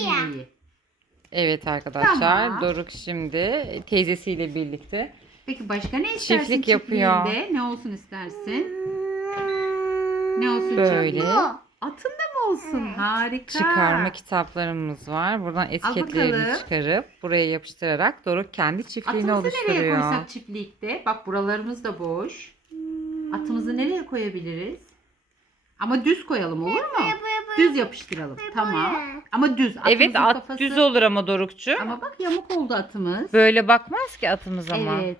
çiftliği. Evet arkadaşlar Tamam. Doruk şimdi teyzesiyle birlikte Peki başka ne istersin Çiftlik yapıyor. çiftliğinde? Ne olsun istersin? Ne olsun Böyle. çiftliğinde? Atın da mı olsun? Harika. çıkarma kitaplarımız var. Buradan etiketlerini bakalım. çıkarıp buraya yapıştırarak Doruk kendi çiftliğini Atımızı nereye oluşturuyor. koysak çiftlikte? Bak buralarımız da boş. Atımızı nereye koyabiliriz? Ama düz koyalım olur mu? Düz yapıştıralım. Tamam. Ama düz. Evet at kafası- düz olur ama Dorukçu. Ama bak yamuk oldu atımız. Böyle bakmaz ki atımız ama. Evet.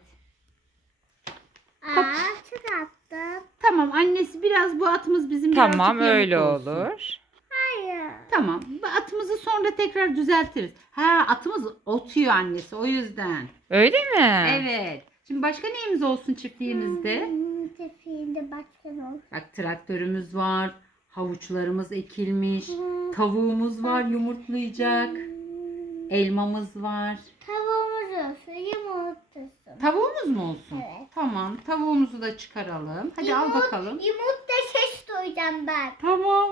Aa, çıkarttım. Tamam annesi biraz bu atımız bizim birazcık Tamam yamuk öyle olsun. olur. Hayır. Tamam. Bu atımızı sonra tekrar düzeltiriz. Ha atımız otuyor annesi o yüzden. Öyle mi? Evet. Şimdi başka neyimiz olsun çiftliğimizde? Hmm, Çiftliğinde başka ne olur? Bak traktörümüz var. Havuçlarımız ekilmiş. Tavuğumuz var yumurtlayacak. Elmamız var. Tavuğumuz olsun, yumurtası. Tavuğumuz mu olsun? Evet. Tamam. Tavuğumuzu da çıkaralım. Hadi al bakalım. Yumurta ses duyacağım ben. Tamam.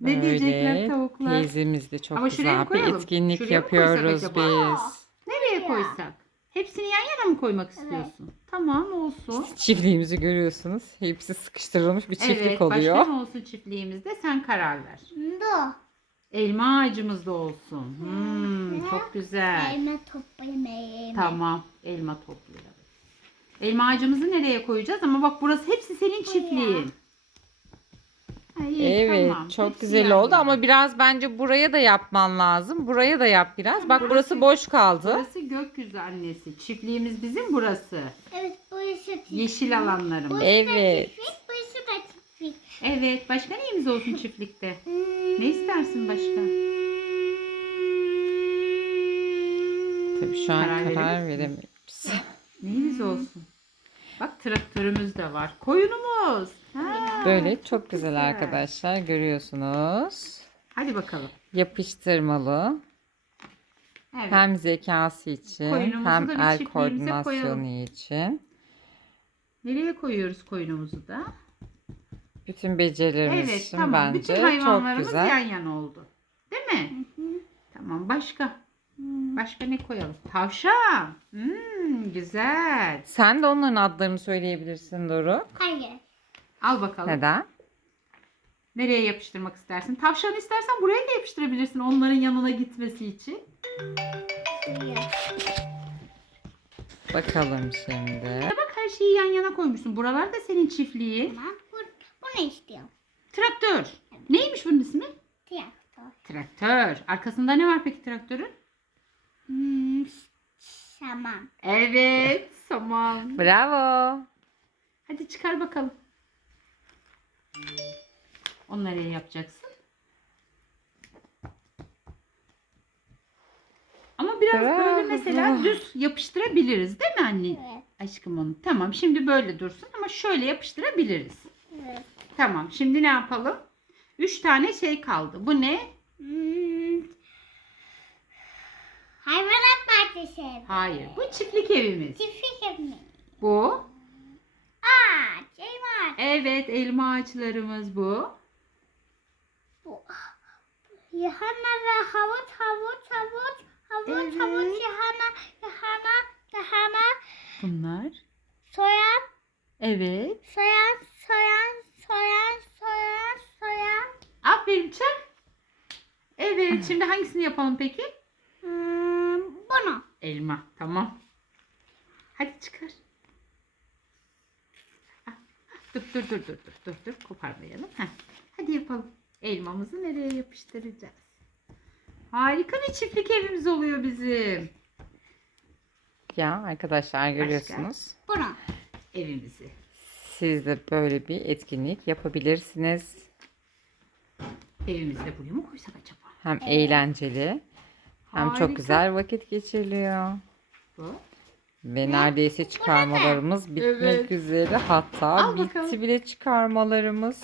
Ne Böyle diyecekler tavuklar? Teyzemiz de çok Ama şuraya mı güzel bir koyalım? etkinlik Şuraya mı koysak yapıyoruz acaba? biz. Nereye Ya. koysak? Hepsini yan yana mı koymak istiyorsun? Tamam olsun. Çiftliğimizi görüyorsunuz. Hepsi sıkıştırılmış bir çiftlik evet, oluyor. başka ne olsun çiftliğimizde sen karar ver. Do. Elma ağacımız da olsun. Hmm, çok güzel. Elma toplayayım elma. Tamam, elma toplayalım. Elma ağacımızı nereye koyacağız? Ama bak burası hepsi senin çiftliğin. İyi, Evet tamam. çok Hepsi güzel yan oldu ama biraz bence buraya da yapman lazım. Buraya da yap biraz. Bak burası boş kaldı. Burası gökyüzü annesi. Çiftliğimiz bizim burası. Evet burası çiftlik. Yeşil alanlarımız. Burası da Evet. çiftlik, burası da çiftlik. Evet, başka neyimiz olsun çiftlikte? Ne istersin başka? Tabii şu an Karar karar, veremiyoruz. Neyimiz olsun? Bak traktörümüz de var. Koyunumuz. Ha, Böyle çok güzel güzel. arkadaşlar görüyorsunuz. Hadi bakalım. Yapıştırmalı. Evet. Hem zekası için Koyunumuzu hem el koordinasyonu koyalım. için. Nereye koyuyoruz koyunumuzu da? Bütün becerilerimiz Evet, için tamam. bence Bütün çok hayvanlarımız güzel. yan yana oldu. Değil mi? Tamam. Başka? Başka ne koyalım? Tavşan. Hmm, güzel. Sen de onların adlarını söyleyebilirsin Doruk. Hayır. Al bakalım. Neden? Nereye yapıştırmak istersin? Tavşan istersen buraya da yapıştırabilirsin onların yanına gitmesi için. Bakalım şimdi. Bak her şeyi yan yana koymuşsun. Buralar da senin çiftliğin. Tamam. Bu, bu ne istiyorum? Traktör. Neymiş bunun ismi? Traktör. Traktör. Arkasında ne var peki traktörün? Hmm, tamam. Evet. Saman. Bravo. Hadi çıkar bakalım. Nereye yapacaksın? Ama biraz Bravo, böyle mesela düz yapıştırabiliriz değil mi anne? Evet. Aşkım onu. Tamam şimdi böyle dursun ama şöyle yapıştırabiliriz. Evet. Tamam şimdi ne yapalım? Üç tane şey kaldı. Bu ne? Hmm. Hayvanat bahçesi. Hayır. Bu çiftlik evimiz. Çiftlik evi mi? Bu. Evet elma ağaçlarımız bu. Bu. Yahana ve havuç, havuç, havuç, havuç, Evet. havuç, yahana, yahana, yahana, Bunlar. soyan, Evet. soyan, soyan, soyan, soyan, soyan. Aferin çak. Evet şimdi hangisini yapalım peki? Hmm, bunu. Elma. Tamam. Hadi çıkar. Dur dur dur dur dur dur dur koparmayalım. Heh. Hadi yapalım. Elmamızı nereye yapıştıracağız? Harika bir çiftlik evimiz oluyor bizim. Ya arkadaşlar görüyorsunuz. Bunu. Evimizi. Siz de böyle bir etkinlik yapabilirsiniz. Evimizde buraya mı koysak acaba? Hem eğlenceli hem Harika. çok güzel vakit geçiriliyor. Bu. Ve neredeyse çıkarmalarımız bitmek Evet. üzere. Hatta Al bitti bakalım. bile çıkarmalarımız.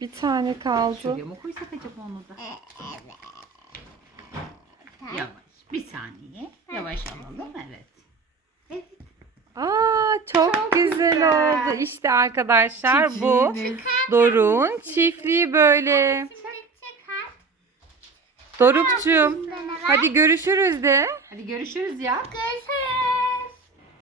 Bir tane kaldı. Şuraya mı koysak acaba onu da? Yavaş. Bir saniye. Yavaş alalım. Evet. Evet. Aa çok, Çok güzel, güzel. oldu. İşte arkadaşlar bu Çiftliğimiz. Doruk'un çiftliği böyle. Dorukçum hadi görüşürüz de. Hadi görüşürüz ya. Görüşürüz.